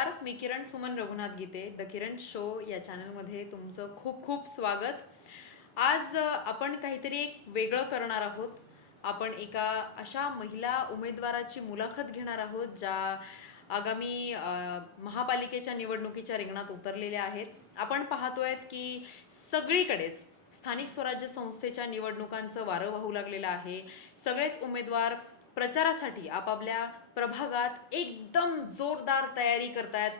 नमस्कार, मी किरण सुमन रघुनाथ गीते the Kiran show या चॅनलमध्ये तुमचं खूप खूप स्वागत. आज आपण काहीतरी एक वेगळं करणार आहोत. आपण एका अशा महिला उमेदवाराची मुलाखत घेणार आहोत ज्या आगामी महापालिकेच्या निवडणुकीच्या रिंगणात उतरलेल्या आहेत. आपण पाहतोय की सगळीकडेच स्थानिक स्वराज्य संस्थेच्या निवडणुकांचं वारं वाहू लागलेलं आहे. सगळेच उमेदवार प्रचारासाठी आपापल्या प्रभागात एकदम जोरदार तयारी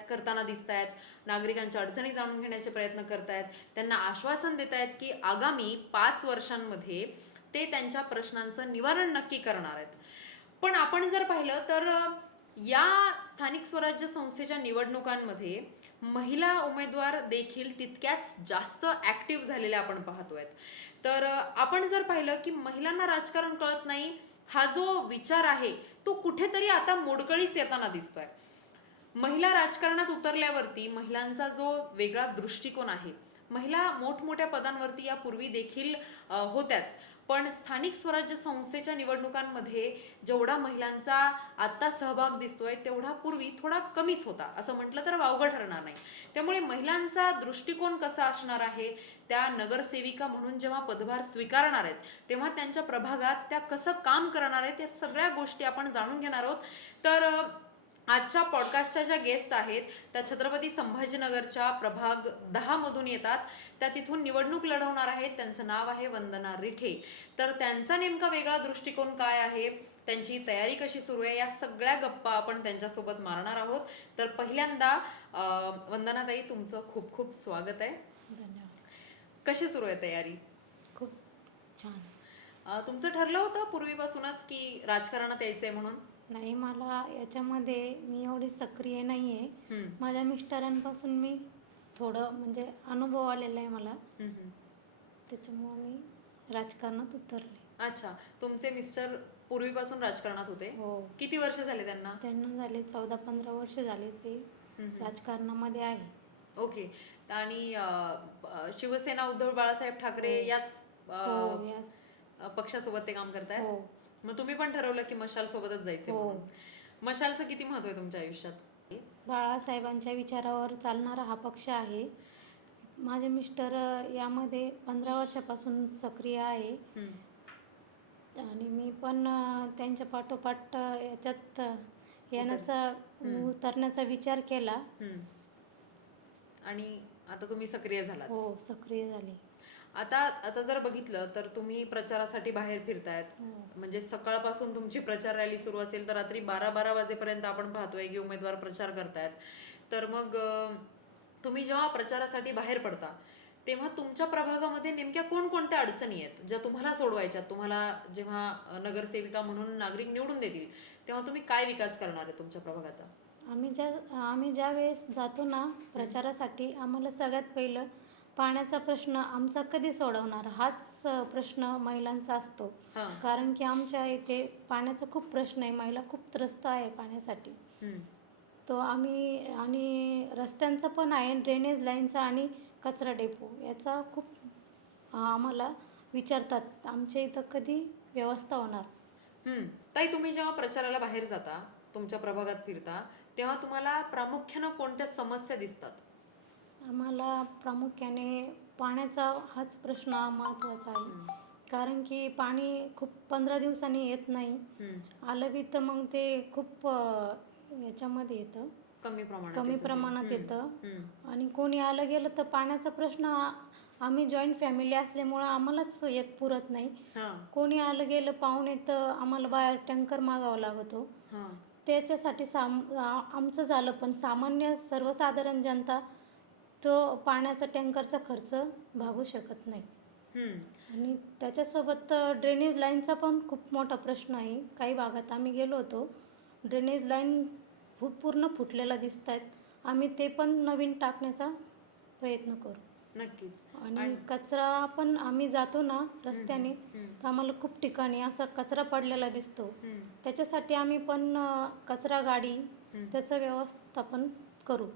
करताना दिसत आहेत. नागरिकांच्या अडचणी जाणून घेण्याचे प्रयत्न करतायत. त्यांना आश्वासन देत आहेत की आगामी 5 वर्षांमध्ये ते त्यांच्या प्रश्नांचं निवारण नक्की करणार आहेत. पण आपण जर पाहिलं तर या स्थानिक स्वराज्य संस्थेच्या निवडणुकांमध्ये महिला उमेदवार देखील तितक्याच जास्त ऍक्टिव्ह झालेल्या आपण पाहतोय. तर आपण जर पाहिलं की महिलांना राजकारण कळत नाही हा जो विचार आहे तो कुठेतरी आता मोडकळीस येताना दिसतोय. महिला राजकारणात उतरल्यावरती महिलांचा जो वेगळा दृष्टिकोन आहे, महिला मोठमोठ्या पदांवरती यापूर्वी देखील होत्याच, पण स्थानिक स्वराज्य संस्थेच्या निवडणुकांमध्ये जेवढा महिलांचा आता सहभाग दिसतोय तेवढा पूर्वी थोडा कमीच होता असं म्हटलं तर वावगं ठरणार नाही. त्यामुळे महिलांचा दृष्टिकोन कसा असणार आहे, त्या नगरसेविका म्हणून जेव्हा पदभार स्वीकारणार आहेत तेव्हा त्यांच्या प्रभागात त्या कसं काम करणार आहेत या सगळ्या गोष्टी आपण जाणून घेणार आहोत. तर आजच्या पॉडकास्टच्या ज्या गेस्ट आहेत त्या छत्रपती संभाजीनगरच्या प्रभाग 10 मधून येतात. त्या तिथून निवडणूक लढवणार आहेत. त्यांचं नाव आहे वंदना रिठे. तर त्यांचा नेमका वेगळा दृष्टिकोन काय आहे, त्यांची तयारी कशी सुरू आहे, या सगळ्या गप्पा आपण त्यांच्यासोबत मारणार आहोत. तर पहिल्यांदा वंदनाताई, तुमचं खूप खूप स्वागत आहे. धन्यवाद. कशी सुरू आहे तयारी? खूप छान. तुमचं ठरलं होतं पूर्वीपासूनच की राजकारणात यायचंय म्हणून? नाही, मला याच्यामध्ये मी एवढी सक्रिय नाही आहे. माझ्या मिस्टरांपासून मी थोडं म्हणजे अनुभव आलेला आहे मला, त्याच्यामुळं मी राजकारणात उतरले. अच्छा, तुमचे मिस्टर पूर्वीपासून राजकारणात होते? हो. किती वर्ष झाले त्यांना? त्यांना झाले 14-15 वर्ष झाले ते राजकारणामध्ये आहे. ओके. आणि शिवसेना उद्धव बाळासाहेब ठाकरे याच पक्षासोबत ते काम करतायत? हो. मग तुम्ही पण ठरवलं की मशाल सोबतच जायचं? हो. मशालचं किती महत्व आहे तुमच्या आयुष्यात? बाळासाहेबांच्या विचारावर चालणारा हा पक्ष आहे. माझे मिस्टर यामध्ये 15 वर्षापासून सक्रिय आहे आणि मी पण त्यांच्या पाठोपाठ याच्यात येण्याचा उतरण्याचा विचार केला. आणि आता तुम्ही सक्रिय झालात? हो, सक्रिय झाले. आता जर बघितलं तर तुम्ही प्रचारासाठी बाहेर फिरतायत. म्हणजे सकाळपासून तुमची प्रचार रॅली सुरू असेल तर रात्री 12-12 वाजेपर्यंत आपण पाहतोय की उमेदवार प्रचार करतायत. तर मग तुम्ही जेव्हा प्रचारासाठी बाहेर पडता तेव्हा तुमच्या प्रभागामध्ये नेमक्या कोणकोणत्या अडचणी आहेत ज्या तुम्हाला सोडवायच्या? तुम्हाला जेव्हा नगरसेविका म्हणून नागरिक निवडून देतील तेव्हा तुम्ही काय विकास करणार आहे तुमच्या प्रभागाचा? आम्ही ज्या वेळेस जातो ना प्रचारासाठी, आम्हाला सगळ्यात पहिलं पाण्याचा प्रश्न आमचा कधी सोडवणार हाच प्रश्न महिलांचा असतो. कारण की आमच्या इथे पाण्याचा खूप प्रश्न आहे, महिला खूप त्रस्त आहे पाण्यासाठी. तो आणि रस्त्यांचा पण आहे, ड्रेनेज लाईनचा आणि कचरा डेपो याचा खूप आम्हाला विचारतात, आमच्या इथं कधी व्यवस्था होणार. ताई, तुम्ही जेव्हा प्रचाराला बाहेर जाता, तुमच्या प्रभागात फिरता, तेव्हा तुम्हाला प्रामुख्यानं कोणत्या समस्या दिसतात? आम्हाला प्रामुख्याने पाण्याचा हाच प्रश्न महत्त्वाचा आहे. कारण की पाणी खूप 15 दिवसांनी येत नाही. आलं बी तर मग ते खूप याच्यामध्ये येतं, कमी प्रमाणात येतं. आणि कोणी आलं गेलं तर पाण्याचा प्रश्न, आम्ही जॉईंट फॅमिली असल्यामुळं आम्हालाच येत पुरत नाही. कोणी आलं गेलं पाहुणे तर आम्हाला बाहेर टँकर मागावा लागतो. त्याच्यासाठी आमचं झालं, पण सामान्य सर्वसाधारण जनता तो पाण्याचा टँकरचा खर्च भागू शकत नाही. आणि त्याच्यासोबत ड्रेनेज लाईनचा पण खूप मोठा प्रश्न आहे. काही भागात आम्ही गेलो होतो, ड्रेनेज लाईन पूर्ण फुटलेला दिसत आहेत. आम्ही ते पण नवीन टाकण्याचा प्रयत्न करू. नक्कीच. आणि कचरा पण आम्ही जातो ना रस्त्याने तर आम्हाला खूप ठिकाणी असा कचरा पडलेला दिसतो. त्याच्यासाठी आम्ही पण कचरा गाडी त्याचं व्यवस्थापन करू.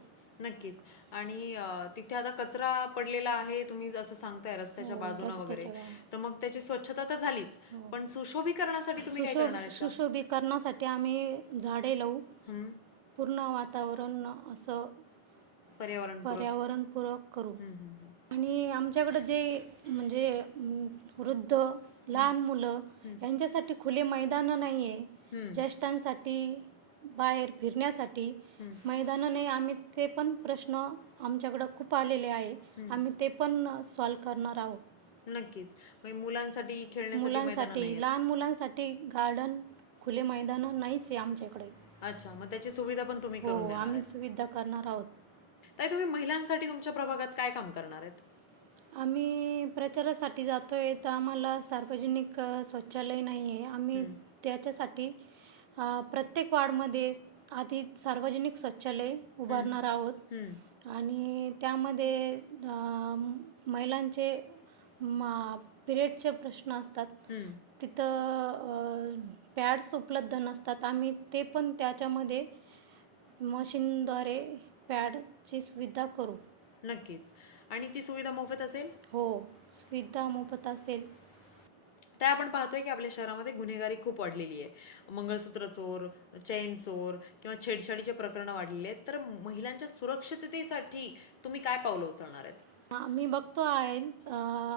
नक्कीच. आणि तिथे आता कचरा पडलेला आहे तुम्ही जसं सांगताय रस्त्याच्या बाजूला वगैरे, तर मग त्याची स्वच्छता तर झालीच, पण सुशोभीकरणासाठी तुम्ही काय करणार आहे? सुशोभीकरणासाठी आम्ही झाडे लावू. पूर्ण वातावरण असं पर्यावरणपूरक करू. आणि आमच्याकडं जे म्हणजे वृद्ध, लहान मुलं यांच्यासाठी खुले मैदानं नाही आहे. ज्येष्ठांसाठी बाहेर फिरण्यासाठी मैदानं नाही. आम्ही ते पण प्रश्न आमच्याकडं खूप आलेले आहे. आम्ही ते पण सॉल्व करणार आहोत. नक्कीच. म्हणजे मुलांसाठी खेळण्यासाठी मैदानं मुलांसाठी, नाहीयेत. लहान मुलांसाठी गार्डन, खुले मैदानं नाहीच आहे आमच्याकडे. अच्छा, मग त्याची सुविधा पण तुम्ही हो, करून देणार आम्ही आहेत. सुविधा करणार आहोत. ताई, तुम्ही महिलांसाठी तुमच्या प्रभागात काय काम करणार आहेत? आम्ही प्रचारासाठी जातोय तर आम्हाला सार्वजनिक शौचालय नाही आहे. आम्ही त्याच्यासाठी प्रत्येक वार्डमध्ये आधी सार्वजनिक शौचालय उभारणार आहोत. आणि त्यामध्ये महिलांचे पिरियडचे प्रश्न असतात, तिथं पॅड्स उपलब्ध नसतात. आम्ही ते पण त्याच्यामध्ये मशीनद्वारे पॅडची सुविधा करू. नक्कीच. आणि ती सुविधा मोफत असेल? हो, सुविधा मोफत असेल. त्या आपण पाहतोय की आपल्या शहरामध्ये गुन्हेगारी खूप वाढलेली आहे. मंगळसूत्र चोर, चैन चोर किंवा छेडछाडीचे प्रकरणं वाढलेली आहेत. तर महिलांच्या सुरक्षिततेसाठी तुम्ही काय पावलं उचलणार आहेत? आम्ही बघतो आहे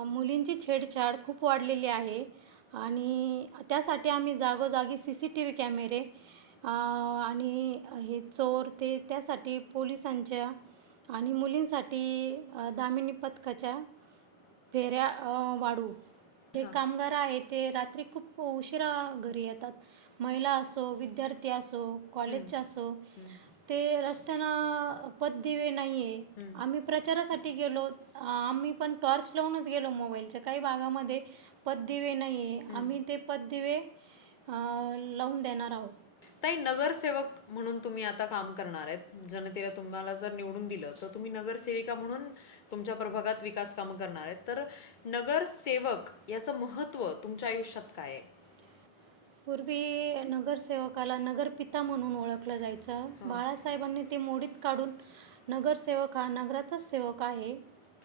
मुलींची छेडछाड खूप वाढलेली आहे. आणि त्यासाठी आम्ही जागोजागी CCTV कॅमेरे आणि हे चोर ते त्यासाठी पोलिसांच्या आणि मुलींसाठी दामिनी पथकाच्या फेऱ्या वाढवू. जे कामगार आहे ते रात्री खूप उशिरा घरी येतात. महिला असो, विद्यार्थी असो, कॉलेजचे असो, ते रस्त्यानं पथदिवे नाही आहे. आम्ही प्रचारासाठी गेलो, आम्ही पण टॉर्च लावूनच गेलो मोबाईलच्या. काही भागामध्ये पथदिवे नाही आहे. आम्ही ते पथदिवे लावून देणार आहोत. ताई, नगरसेवक म्हणून तुम्ही आता काम करणार आहेत. जनतेला तुम्हाला जर निवडून दिलं तर तुम्ही नगरसेविका म्हणून तुमच्या प्रभागात विकास कामं करणार आहेत. तर नगरसेवक याचं महत्त्व तुमच्या आयुष्यात काय आहे? पूर्वी नगरसेवकाला नगरपिता म्हणून ओळखलं जायचं. बाळासाहेबांनी ते मोडीत काढून नगरसेवक हा नगराचाच सेवक आहे.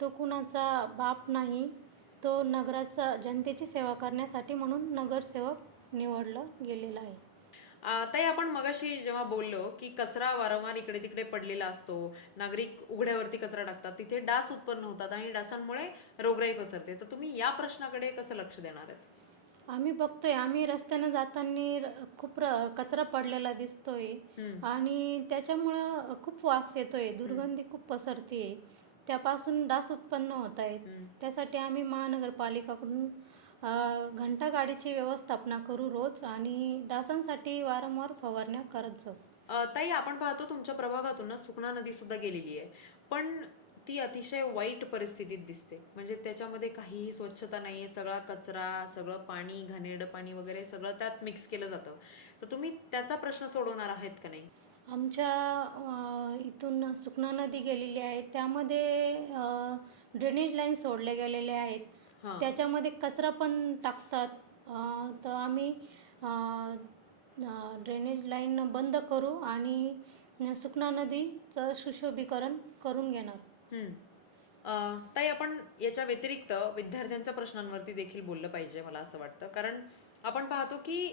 तो कुणाचा बाप नाही. तो नगराचा जनतेची सेवा करण्यासाठी म्हणून नगरसेवक निवडलं गेलेला आहे. ताई, आपण मगाशी जेव्हा बोललो की कचरा वारंवार इकडे तिकडे पडलेला असतो, नागरिक उघड्यावरती कचरा टाकतात, तिथे डास उत्पन्न होतात आणि डासांमुळे रोगराई पसरते. तर तुम्ही या प्रश्नाकडे कसं लक्ष देणार आहेत? आम्ही बघतोय, आम्ही रस्त्यानं जाताना खूप कचरा पडलेला दिसतोय आणि त्याच्यामुळं खूप वास येतोय, दुर्गंधी खूप पसरते. त्यापासून डास उत्पन्न होत आहेत. त्यासाठी आम्ही महानगरपालिकाकडून घंटागाडीची व्यवस्थापना करू रोज आणि डासांसाठी वारंवार फवारण्या करत जाऊ. ताई, आपण पाहतो तुमच्या प्रभागातून ना सुकणा नदी सुद्धा गेलेली आहे, पण ती अतिशय वाईट परिस्थितीत दिसते. म्हणजे त्याच्यामध्ये काहीही स्वच्छता नाहीये, सगळा कचरा, सगळं पाणी, घाणेरडं पाणी वगैरे सगळं त्यात मिक्स केलं जातं. तर तुम्ही त्याचा प्रश्न सोडवणार आहेत का नाही? आमच्या इथून सुकणा नदी गेलेली आहे, त्यामध्ये ड्रेनेज लाईन सोडले गेलेले आहेत. त्याच्यामध्ये कचरा पण टाकतात. तर आम्ही ड्रेनेज लाईन बंद करू आणि सुकणा नदीचं सुशोभीकरण करून घेणार. ताई, आपण याच्या व्यतिरिक्त विद्यार्थ्यांच्या प्रश्नांवरती देखील बोललं पाहिजे मला असं वाटतं. कारण आपण पाहतो की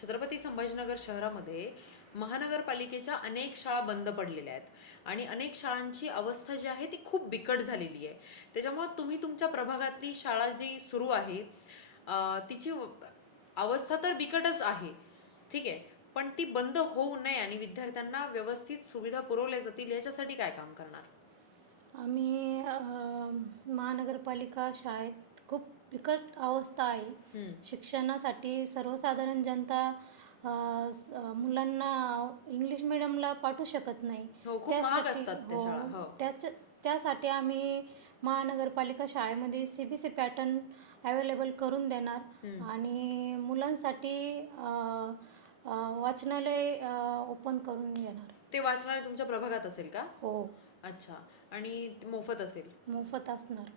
छत्रपती संभाजीनगर शहरामध्ये महानगरपालिकेच्या अनेक शाळा बंद पडलेल्या आहेत आणि अनेक शाळांची अवस्था जी आहे ती खूप बिकट झालेली आहे. त्याच्यामुळे तुम्ही तुमच्या प्रभागातली शाळा जी सुरू आहे तिची अवस्था तर बिकटच आहे, ठीक आहे, पण ती बंद होऊ नये आणि विद्यार्थ्यांना व्यवस्थित सुविधा पुरवल्या जातील याच्यासाठी काय काम करणार? आम्ही महानगरपालिका शाळेत खूप बिकट अवस्था आहे. शिक्षणासाठी सर्वसाधारण जनता मुलांना इंग्लिश मिडियमला पाठवू शकत नाही. हो, खूप महाग असतात त्या शाळा. हो. त्यासाठी आम्ही महानगरपालिका शाळेमध्ये CBSE पॅटर्न अवेलेबल करून देणार आणि मुलांसाठी वाचनालय ओपन करून घेणार. ते वाचनालय तुमच्या प्रभागात असेल का? हो, अच्छा. आणि मोफत असेल? मोफत असणार.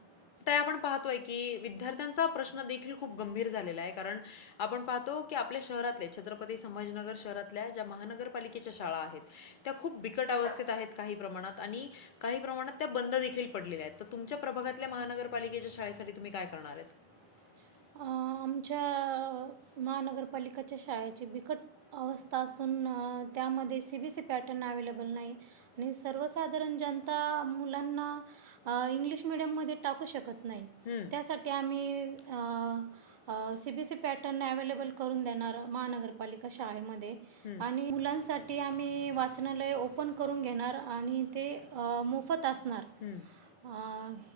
तर आपण पाहतोय की विद्यार्थ्यांचा प्रश्न देखील खूप गंभीर झालेला आहे. कारण आपण पाहतो की आपल्या शहरातले छत्रपती संभाजीनगर शहरातल्या ज्या महानगरपालिकेच्या शाळा आहेत त्या खूप बिकट अवस्थेत आहेत काही प्रमाणात, आणि काही प्रमाणात त्या बंद देखील पडलेल्या आहेत. तर तुमच्या प्रभागातल्या महानगरपालिकेच्या शाळेसाठी तुम्ही काय करणार आहेत? आमच्या महानगरपालिकेच्या शाळेची बिकट अवस्था असून त्यामध्ये CBSE पॅटर्न अवेलेबल नाही आणि सर्वसाधारण जनता मुलांना इंग्लिश मिडियममध्ये टाकू शकत नाही. त्यासाठी आम्ही CBSE पॅटर्न अवेलेबल करून देणार महानगरपालिका शाळेमध्ये आणि मुलांसाठी आम्ही वाचनालय ओपन करून घेणार आणि ते मोफत असणार.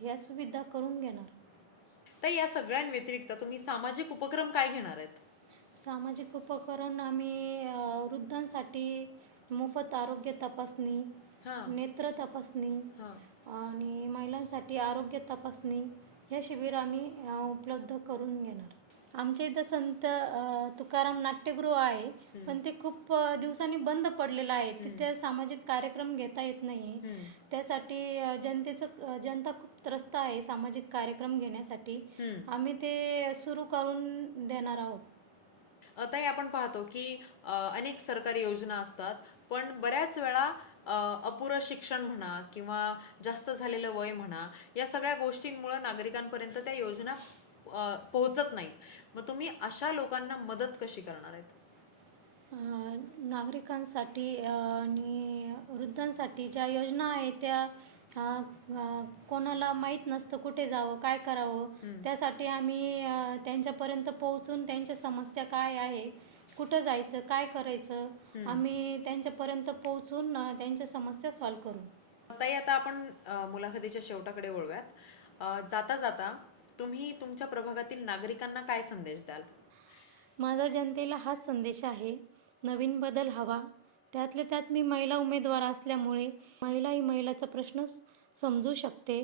या सुविधा करून घेणार. तर या सगळ्यांव्यतिरिक्त तुम्ही सामाजिक उपक्रम काय घेणार आहेत? सामाजिक उपकरण आम्ही वृद्धांसाठी मोफत आरोग्य तपासणी, नेत्र तपासणी आणि महिलांसाठी आरोग्य तपासणी हे शिबिर आम्ही उपलब्ध करून घेणार. आमच्या इथं संत तुकाराम नाट्यगृह आहे, पण ते खूप दिवसांनी बंद पडलेलं आहे. तिथे सामाजिक कार्यक्रम घेता येत नाही. त्यासाठी जनता खूप त्रस्त आहे सामाजिक कार्यक्रम घेण्यासाठी. आम्ही ते सुरू करून देणार आहोत. ताई, आपण पाहतो की अनेक सरकारी योजना असतात, पण बऱ्याच वेळा अपुरं शिक्षण म्हणा किंवा जास्त झालेलं वय म्हणा, या सगळ्या गोष्टींमुळे नागरिकांपर्यंत त्या योजना पोहोचत नाहीत. मग तुम्ही अशा लोकांना मदत कशी करणार आहेत? नागरिकांसाठी आणि वृद्धांसाठी ज्या योजना आहेत त्या कोणाला माहीत नसतं कुठे जावं, काय करावं. त्यासाठी आम्ही त्यांच्यापर्यंत पोहोचून त्यांच्या समस्या काय आहे, कुठं जायचं, काय करायचं, आम्ही त्यांच्यापर्यंत पोहोचून त्यांच्या समस्या सॉल्व्ह करू. ताई, आता आपण मुलाखतीच्या शेवटाकडे वळूयात. जाता जाता तुम्ही तुमच्या प्रभागातील नागरिकांना काय संदेश द्याल? माझा जनतेला हाच संदेश आहे, नवीन बदल हवा. त्यातल्या त्यात मी महिला उमेदवार असल्यामुळे महिला ही महिलाचा प्रश्न समजू शकते.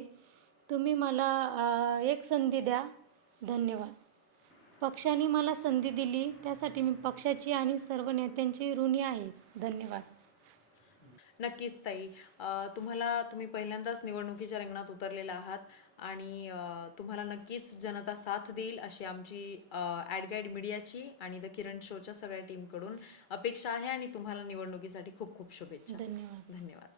तुम्ही मला एक संधी द्या. धन्यवाद. पक्षाने मला संधी दिली त्यासाठी मी पक्षाची आणि सर्व नेत्यांची ऋणी आहे. धन्यवाद. नक्कीच ताई, तुम्ही पहिल्यांदाच निवडणुकीच्या रिंगणात उतरलेला आहात आणि तुम्हाला नक्कीच जनता साथ देईल अशी आमची ॲडगाईड मीडियाची आणि द किरण शोच्या सगळ्या टीमकडून अपेक्षा आहे आणि तुम्हाला निवडणुकीसाठी खूप खूप शुभेच्छा. धन्यवाद. धन्यवाद.